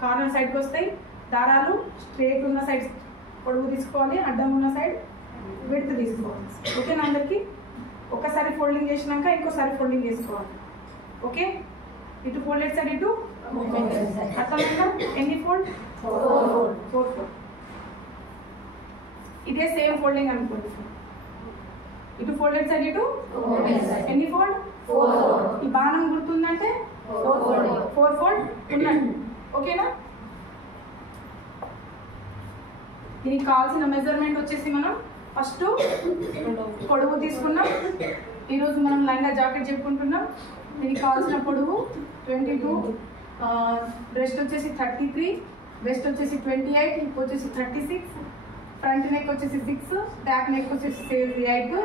Corner సైడ్కి వస్తాయి. దారాలు స్ట్రేట్ ఉన్న సైడ్ పొడుగు తీసుకోవాలి, అడ్డం ఉన్న సైడ్ విడ్త్ తీసుకోవాలి. ఓకేనా అందరికి? ఒకసారి ఫోల్డింగ్ చేసినాక ఇంకోసారి ఫోల్డింగ్ చేసుకోవాలి. ఓకే, ఇటు ఫోల్డెడ్ సైడ్ ఇటు అర్థమైందా? ఎన్ని ఫోల్డ్? 4 ఫోల్డ్. ఇదే సేమ్ ఫోల్డింగ్ అనుకోండి. ఇటు ఫోల్డెడ్ సైడ్ ఇటు ఎన్ని ఫోల్డ్? 4. ఈ బాణం గుర్తుందంటే 4 ఫోల్డ్ ఉన్నట్టు. ఓకేనా? దీనికి కావాల్సిన మెజర్మెంట్ వచ్చేసి మనం ఫస్ట్ పొడవు తీసుకున్నాం. ఈరోజు మనం లంగా జాకెట్ చెప్పుకుంటున్నాం. దీనికి కావాల్సిన పొడవు 22, బ్రెస్ట్ వచ్చేసి 33, వెస్ట్ వచ్చేసి 28, హిప్ వచ్చేసి 36, ఫ్రంట్ నెక్ వచ్చేసి 6, బ్యాక్ నెక్ వచ్చేసి 8,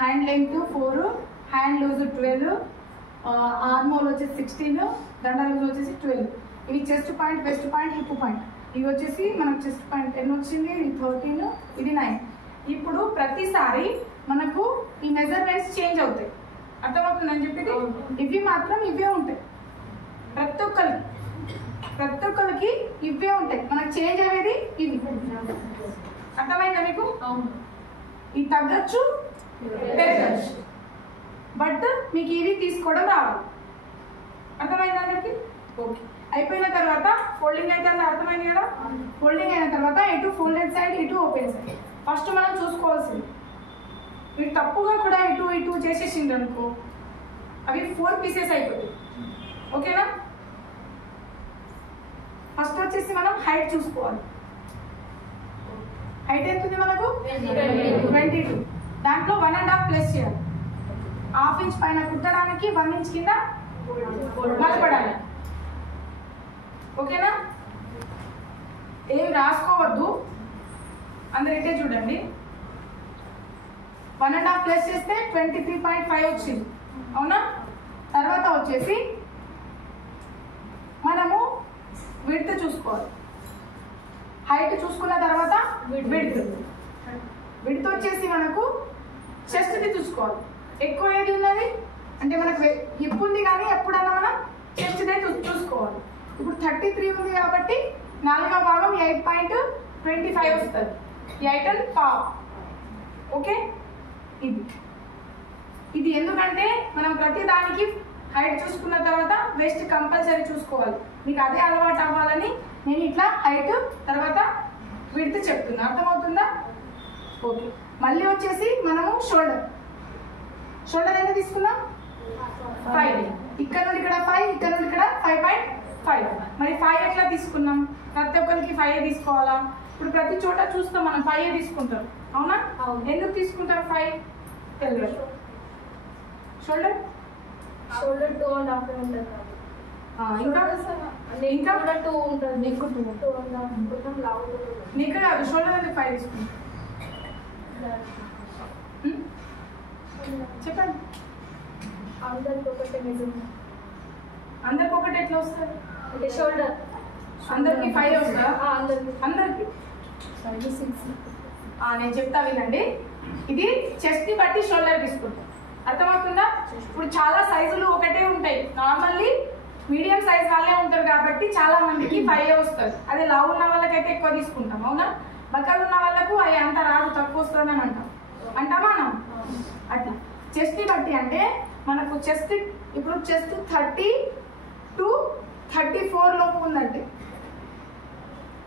హ్యాండ్ లెంగ్త్ 4, హ్యాండ్ లూజ్ 12, ఆర్మోల్ వచ్చేసి 16, దండ లూజ్ వచ్చేసి 12. ఇవి chest point, west point, hip point. ఇవి వచ్చేసి మనకు చెస్ట్ పాయింట్ 10 వచ్చింది, ఇది 13, ఇది 9. ఇప్పుడు ప్రతిసారి మనకు ఈ మెజర్మెంట్స్ చేంజ్ అవుతాయి. అర్థమవుతుందని చెప్పేది. ఇవి మాత్రం ఇవే ఉంటాయి. ప్రతి ఒక్కరికి ఇవే ఉంటాయి. మనకు చేంజ్ అయ్యేది ఇవి. అర్థమైందా మీకు? ఇది తగ్గచ్చు, పెరగచ్చు, బట్ మీకు ఇవి తీసుకోవడం రావాలి. అర్థమైందా అందరికి? ఓకే. అయిపోయిన తర్వాత ఫోల్డింగ్ అయితే అర్థమైంది కదా. ఫోల్డింగ్ అయిన తర్వాత ఇటు ఫోల్డెడ్ సైడ్, ఇటు ఓపెన్ సైడ్. ఫస్ట్ మనం చూసుకోవాల్సింది, మీరు తప్పుగా కూడా ఇటు ఇటు చేసేసింది అనుకో, అవి 4 పీసెస్ అయిపోతాయి. ఓకేనా? ఫస్ట్ వచ్చేసి మనం హైట్ చూసుకోవాలి. హైట్ ఎంత ఉంది మనకు? 22. దాంట్లో 1.5 ప్లస్ చేయాలి. 1/2 ఇంచ్ పైన కుట్టడానికి 1 ఇంచ్ కింద మలపడాలి. ఓకేనా? ఏం రాసుకోవద్దు, అందరు ఇటే చూడండి. 1.5 ప్లస్ చేస్తే 23.5 వచ్చింది. అవునా? తర్వాత వచ్చేసి మనము విడ్త్ చూసుకోవాలి. హైట్ చూసుకున్న తర్వాత విడ్త్ వచ్చేసి మనకు చెస్ట్ది చూసుకోవాలి. ఎక్కువ ఏది ఉన్నది అంటే మనకు హిప్ ఉంది, కానీ ఎప్పుడన్నా మనం చెస్ట్దే చూసుకోవాలి. ఇప్పుడు 33 ఉంది కాబట్టి 4వ భాగం 8.25 వస్తుంది. 8.5. ఓకే, ఇది ఎందుకంటే మనం ప్రతి దానికి హైట్ చూసుకున్న తర్వాత వెస్ట్ కంపల్సరీ చూసుకోవాలి. మీకు అదే అలవాటు అవ్వాలని నేను ఇట్లా హైట్ తర్వాత విడ్త్ చెప్తున్నా. అర్థమవుతుందా? ఓకే. మళ్ళీ వచ్చేసి మనము షోల్డర్ ఎంత తీసుకున్నాం? 5. ఇక్కడ నుండి ఇక్కడ 5, ఇక్కడ నుండి ఇక్కడ 5.5. మరి 5 ఎట్లా తీసుకున్నాం? ప్రతి ఒక్కరికి 5 తీసుకోవాలా? ఇప్పుడు ప్రతి చోట చూస్తాం మనం 5 తీసుకుంటారు. అవునా? ఎందుకు తీసుకుంటారు 5? తెలియదు. షోల్డర్ 2.5 ఉంటుంది. ఇంకా కూడా 2 ఉంటుంది. నీకు 2.5 నీకు కాదు, షోల్డర్ ఎందుకు 5 తీసుకుంటాం? చెప్పండి. అందరికి ఒకటే మెజర్మెంట్. అందరికి ఒకటి ఎట్లా వస్తుంది? అంటే షోల్డర్ అందరికి 5 వస్తుందా? అందరికి 6. నేను చెప్తా వినండి. ఇది చెస్ట్ ని బట్టి షోల్డర్ తీసుకుంటాం. అర్థమవుతుందా? ఇప్పుడు చాలా సైజులు ఒకటే ఉంటాయి. నార్మల్లీ మీడియం సైజ్ వాళ్ళే ఉంటారు కాబట్టి చాలా మందికి 5 వస్తుంది. అదే లావు ఉన్న వాళ్ళకైతే ఎక్కువ తీసుకుంటాం. అవునా? బక్కలు ఉన్న వాళ్ళకు అవి అంత రాదు, తక్కువ వస్తుంది అని అంటామా? అట్లా చెస్ట్ ని బట్టి అంటే మనకు చెస్ట్ ఇప్పుడు చెస్ట్ 30 to 34 లోపు ఉందంటే,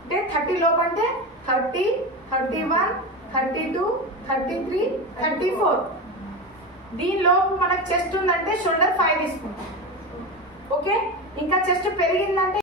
అంటే 30 లోపు అంటే 30, 31, 32, 33, 34. దీనిలోపు మనకు చెస్ట్ ఉందంటే షోల్డర్ 5 తీసుకుంటాం. ఓకే. ఇంకా చెస్ట్ పెరిగిందంటే